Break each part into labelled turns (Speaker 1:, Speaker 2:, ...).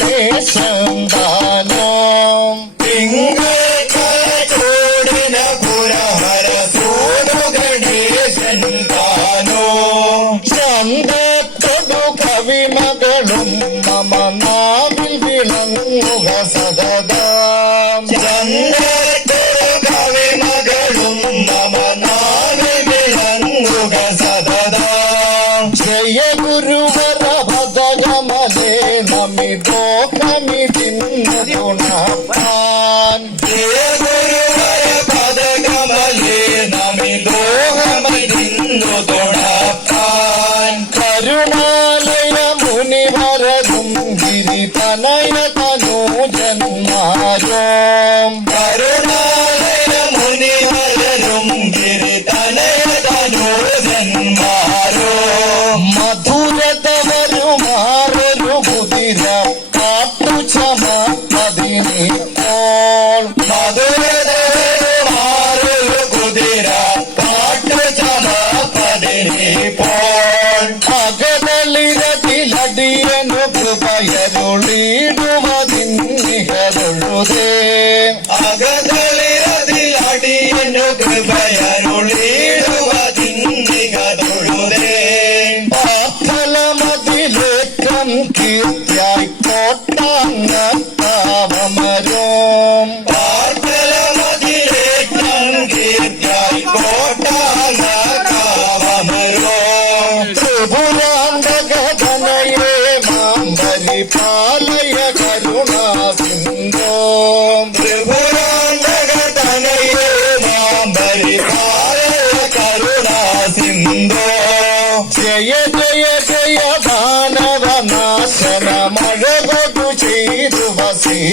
Speaker 1: गणेश
Speaker 2: കരുണാലയ മുനിവരതും ഗിരിതനയ തനൂജന്മാരോം
Speaker 1: കരുണാലയ മുനിവരും ഗിരിതനയതനോജന്മാരോ
Speaker 2: മധുരതവരുമാറൊരു കുതിര കാട്ടു ചമപ്പതിനിപ്പോൾ അകതളിരതിലടിയനു
Speaker 1: കൃപയരുളിടുവതിന്നികതൊഴുതേ
Speaker 2: പാർത്ഥലമതിലേറ്റം കീർത്തിയായി കോട്ടാങ്ങത്താവമരോം
Speaker 1: പാർത്തലമതിലേറ്റം കീർത്തിയായി കോട്ടാകാവമരോ
Speaker 2: ത്രിപുരാന്തകഥനയേ മാം പരിപാലയ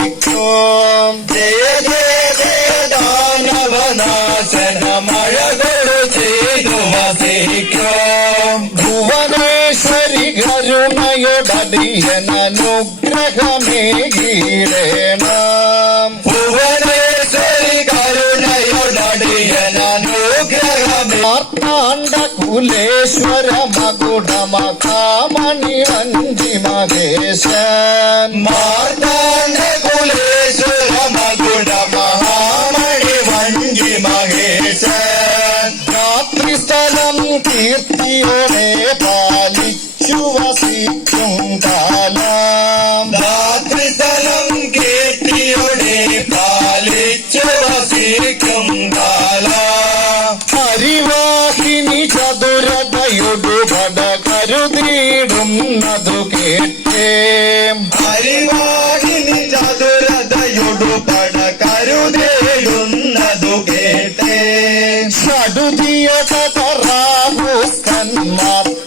Speaker 2: വസിക്കും
Speaker 1: ജയ ജയ ജയ ദാനവനാശന മഴകൊടു ചെയ്തു വസിക്കും.
Speaker 2: ഭുവനേശ്വരി കരുണയൊടടിയനുഗ്രഹമേകീടേണം ఆత్మాండ కులేశ్వర మకుడమ కామని
Speaker 1: వంది మహేశ మార్తాండ కులేశ్వర మకుడమ
Speaker 2: ഷടുതിയ കതറാഹുസ്തന്മാർ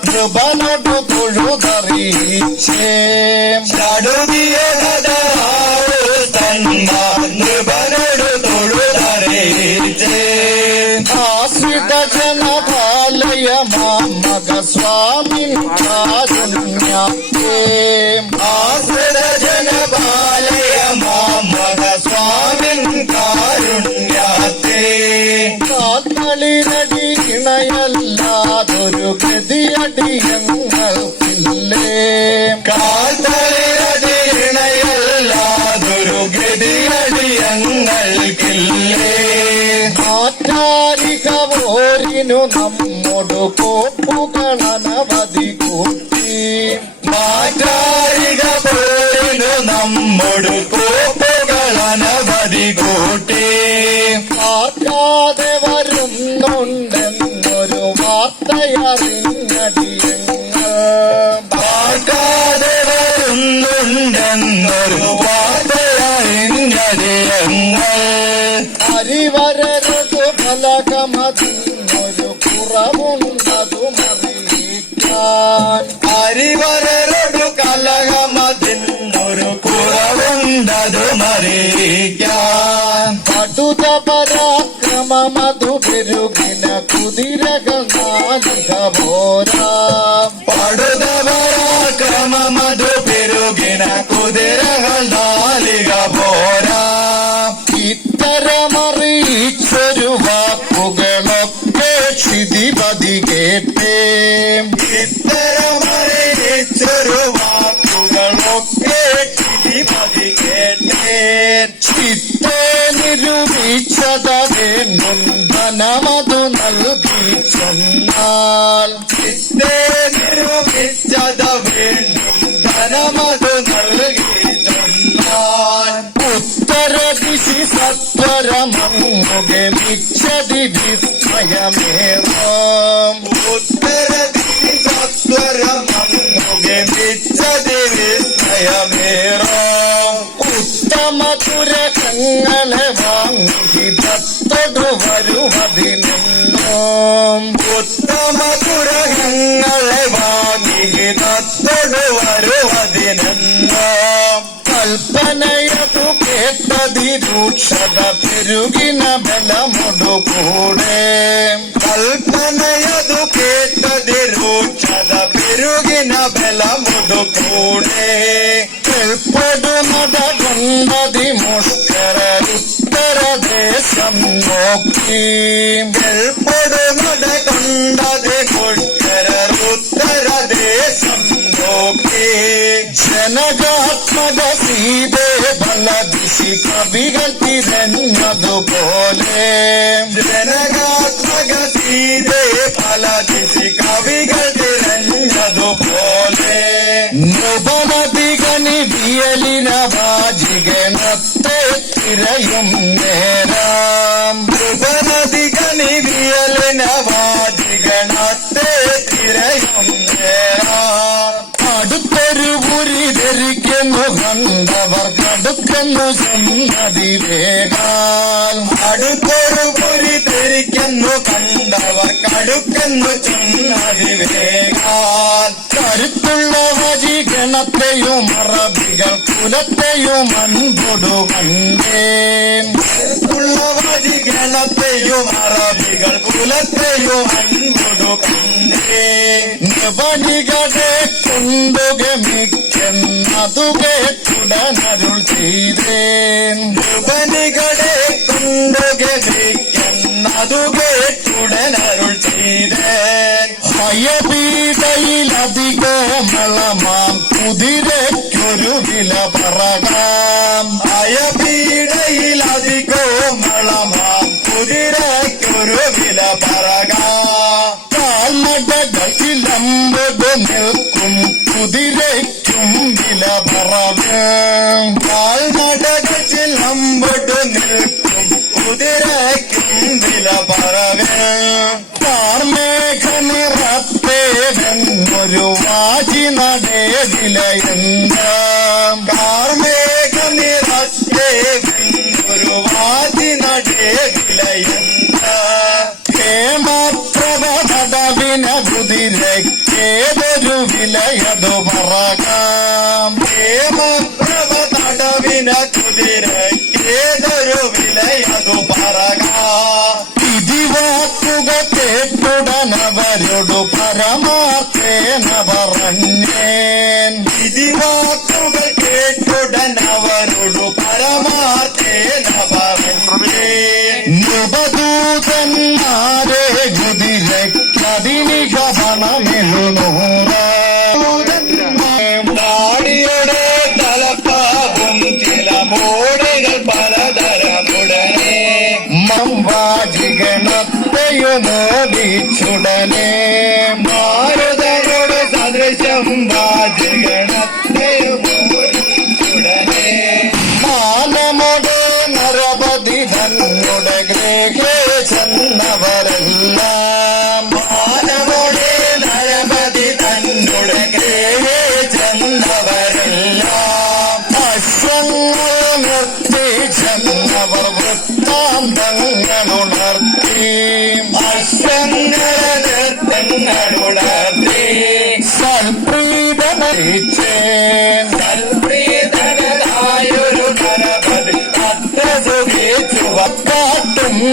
Speaker 2: കൃപനൊടു തൊഴുതറിയിച്ചേ
Speaker 1: ചടുവിയ നൃപനോട് തൊഴുതറിയിച്ചേ
Speaker 2: ആശ്രിത ജനപാലയ മാമക സ്വാമി കാരുണ്യേ
Speaker 1: ആശ്രിത ജനപാലയ മാമക കാരുണ്യത്തെ
Speaker 2: കാത്തളിരടി ഇണയല്ലാതൊരു ഗതിയടിയങ്ങൾക്കില്ലേ
Speaker 1: കാൽത്തലയടിയല്ലാതൊരു ഗതിയടിയങ്ങൾക്കില്ലേ
Speaker 2: ആറ്റാരിക പോരിനു നമ്മോടു കോപ്പുകളനവധി കൂട്ടി.
Speaker 1: മാറ്റാരിക പോരിനു നമ്മോട് കോപ്പുകളനവധി കൂട്ടി.
Speaker 2: വരുന്നുണ്ടെന്നൊരു വാർത്തയറിഞ്ഞടിയങ്ങൾ
Speaker 1: പാർക്കാതെ വരുന്നുണ്ടെന്നൊരു വാർത്തയറിഞ്ഞതിയങ്ങൾ
Speaker 2: അരിവരരുത് ഫലകമതിന്നൊരു കുറവുണ്ടതു മറിയിക്കാൻ
Speaker 1: അരിവരൊരു കലകമതിന്നൊരു കുറവുണ്ടതു മറിയിക്കാൻ
Speaker 2: കടുത പരാക്രമമതു പെരുകിന കുതിരകൾ നാലിക പോരാ
Speaker 1: പടുതപരാക്രമമതു പെരുകിന കുതിരകൾ നാലിക പോരാ
Speaker 2: ഇത്തരമറിയിച്ചൊരു വാക്കുകളൊക്കെ ക്ഷിതിപതി കേട്ടേ.
Speaker 1: ഇത്തരമറിയിച്ചൊരു
Speaker 2: ചിത്തെ നിരൂപിച്ചതേന്നും ധനമതു നൽകി ചെന്നാൽ
Speaker 1: ചിത്തെ നിരൂപിച്ചത ധനമതു നൽകി ചെന്നാൽ
Speaker 2: ഉത്തരദിശി സത്വരമങ്ങുകെ മിച്ചതി വിസ്മയമേറാം
Speaker 1: ഉത്തരദിശി ദിശി മിച്ചതി വിസ്മയമേറാം
Speaker 2: ഭക്തടു വരുവതിനും
Speaker 1: ഉത്തമ ദുരകങ്ങളെ വാങ്ങി തത്തോട് വരുവതിനെന്നോ
Speaker 2: കൽപ്പനയതു കേട്ടതിരൂക്ഷത പെരുകിന ബലമൊടുകൂടെ
Speaker 1: കൽപ്പനയതു കേട്ടതിരൂക്ഷത പെരുകിന ബലമുടുകൂടെ
Speaker 2: കേൾപ്പെടുന്നത കൊണ്ടതി മുഷ്കരുത്തരദേശം നോക്കി
Speaker 1: കേൾപ്പെടുന്നത് കൊണ്ടത് പുഷ്കരർ ഉത്തരദേശം നോക്കി
Speaker 2: ജനകാത്മക സീതേ ബലദിശി കവികൾ തിരഞ്ഞതുപോലെ
Speaker 1: ജനകാത്മക സീതേ പല ദിശി കവികൾ തിരഞ്ഞതുപോലെ
Speaker 2: നൃപനദികനി വിയലിന വാജിഗണത്തെ തിരയും നേരാം
Speaker 1: ഉപനദികനി വിയലിന വാജിഗണത്തെ തിരയും നേരാം.
Speaker 2: അടുത്തൊരു പുരി ധരിക്കുന്നു കണ്ടവർ കടുക്കുന്നു ചെന്നതി വേഗാൽ
Speaker 1: അടുത്തൊരു പൊരി തിരിക്കുന്നു കണ്ടവർ കടുക്കുന്നു ചെന്നതി വേഗാൽ
Speaker 2: കരുത്തുള്ള വജിഗണത്തെയും അറബികൾ കുലത്തെയും അൻപൊടു കണ്ടേൻ.
Speaker 1: ഉള്ള വജിഗണത്തെയും അറബികൾ കുലത്തെയും അൻപൊടു കണ്ടേ
Speaker 2: നൃപണികളെ കൊണ്ടു ഗമിക്കുന്നതു കേട്ടുടനരുൾ ചെയ്തേൻ.
Speaker 1: ഉപനികളെ കൊണ്ടു ഗമിക്കുന്നതു കേട്ടുടനരുൾ ചെയ്തേൻ.
Speaker 2: ഭയപീതയിലധികോമളമാം കുതിരയ്ക്കും വില പറവേ കാർമേഘ നിറത്തേവെന്നൊരു വാജി നടേ പരമാർത്ഥേന പറഞ്ഞേൻ.
Speaker 1: ഇതിവാക്കുകൾ
Speaker 2: മംവാജിഗണത്തെയുമോദിച്ചുടനെ
Speaker 1: മാരുതരുടെ സദൃശം വാചകണത്തെയുടനെ